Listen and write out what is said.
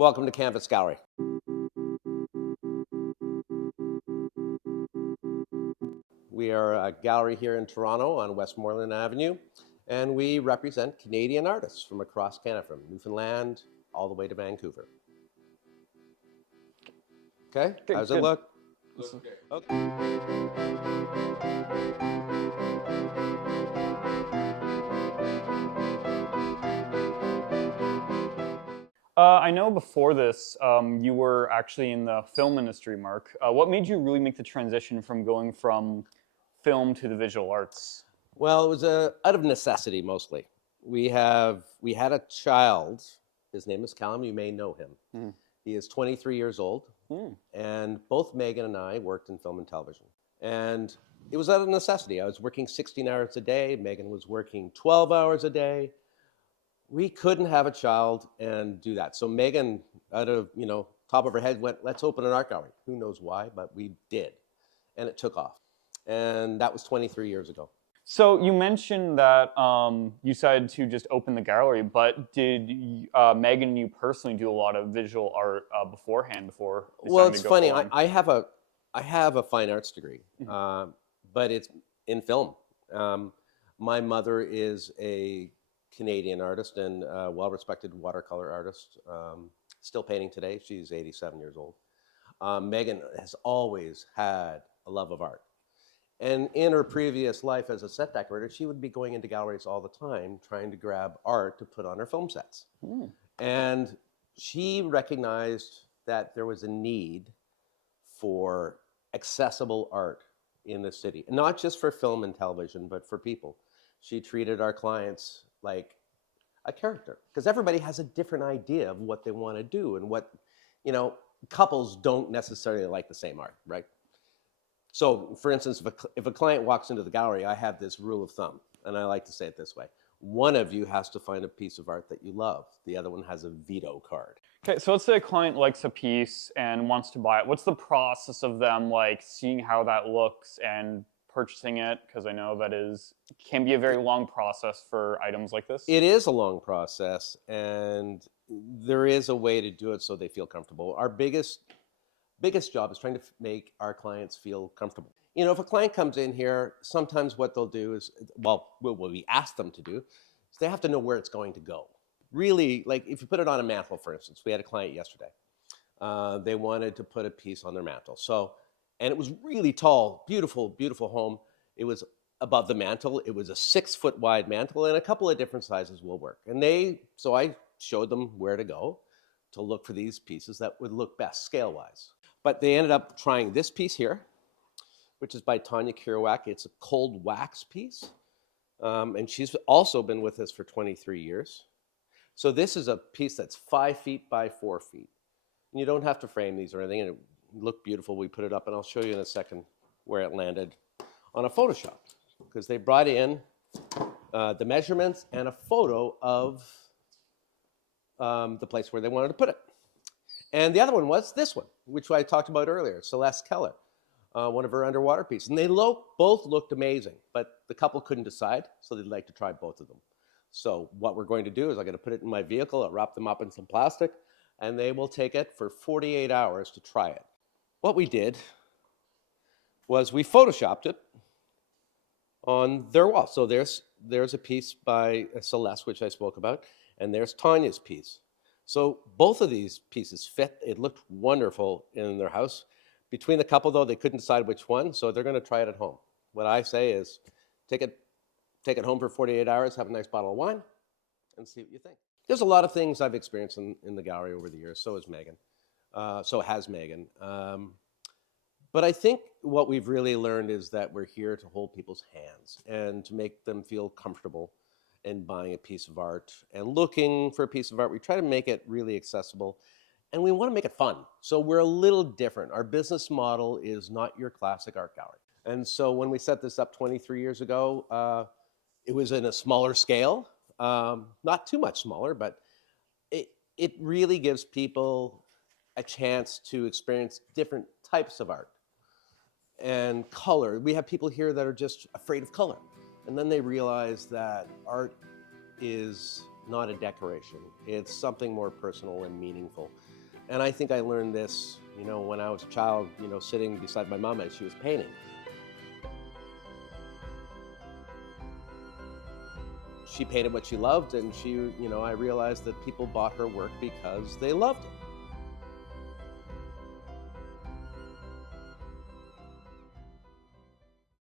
Welcome to Canvas Gallery. We are a gallery here in Toronto on Westmoreland Avenue, and we represent Canadian artists from across Canada, from Newfoundland all the way to Vancouver. Okay, Good, how's it good. look? Looks good. Okay. I know before this, you were actually in the film industry, Mark. What made you really make the transition from going from film to the visual arts? Well, it was out of necessity mostly. We had a child. His name is Callum. You may know him. Mm. He is 23 years old, and both Megan and I worked in film and television. And it was out of necessity. I was working 16 hours a day. Megan was working 12 hours a day. We couldn't have a child and do that. So Megan, out of top of her head, went, "Let's open an art gallery." Who knows why, but we did, and it took off. And that was 23 years ago. So you mentioned that you decided to just open the gallery, but did Megan and you personally do a lot of visual art beforehand before deciding Well, it's to go funny. full on? I have a fine arts degree, but it's in film. My mother is a Canadian artist and a well-respected watercolor artist, still painting today. She's 87 years old. Megan has always had a love of art. And in her previous life as a set decorator, she would be going into galleries all the time trying to grab art to put on her film sets. And she recognized that there was a need for accessible art in the city, and not just for film and television, but for people. She treated our clients like a character, because everybody has a different idea of what they want to do, and what, couples don't necessarily like the same art, right? So, for instance, if a client walks into the gallery, I have this rule of thumb, and I like to say it this way. One of you has to find a piece of art that you love. The other one has a veto card. Okay, so let's say a client likes a piece and wants to buy it. What's the process of them seeing how that looks and purchasing it? Because I know that can be a very long process for items like this. It is a long process, and there is a way to do it so they feel comfortable. Our biggest job is trying to make our clients feel comfortable. If a client comes in here, sometimes what they'll do is, what we ask them to do, is they have to know where it's going to go. Really, like if you put it on a mantle, for instance, we had a client yesterday. They wanted to put a piece on their mantle. And it was really tall, beautiful, beautiful home. It was above the mantle. It was a 6-foot wide mantle, and a couple of different sizes will work. So I showed them where to go to look for these pieces that would look best scale-wise. But they ended up trying this piece here, which is by Tanya Kerouac. It's a cold wax piece. And she's also been with us for 23 years. So this is a piece that's 5 feet by 4 feet. And you don't have to frame these or anything. And it looked beautiful. We put it up, and I'll show you in a second where it landed on a Photoshop, because they brought in the measurements and a photo of the place where they wanted to put it. And the other one was this one, which I talked about earlier, Celeste Keller, one of her underwater pieces. And they both looked amazing, but the couple couldn't decide, so they'd like to try both of them. So what we're going to do is I'm going to put it in my vehicle, I'll wrap them up in some plastic, and they will take it for 48 hours to try it. What we did was we Photoshopped it on their wall. So there's a piece by Celeste, which I spoke about, and there's Tanya's piece. So both of these pieces fit. It looked wonderful in their house. Between the couple, though, they couldn't decide which one, so they're going to try it at home. What I say is take it home for 48 hours, have a nice bottle of wine, and see what you think. There's a lot of things I've experienced in the gallery over the years. So has Megan. But I think what we've really learned is that we're here to hold people's hands and to make them feel comfortable in buying a piece of art and looking for a piece of art. We try to make it really accessible, and we want to make it fun. So we're a little different. Our business model is not your classic art gallery. And so when we set this up 23 years ago, it was in a smaller scale, not too much smaller, but it really gives people a chance to experience different types of art and color. We have people here that are just afraid of color. And then they realize that art is, not a decoration. It's something more personal and meaningful. And I think I learned this, when I was a child, sitting beside my mom as she was painting. She painted what she loved, and I realized that people bought her work because they loved it.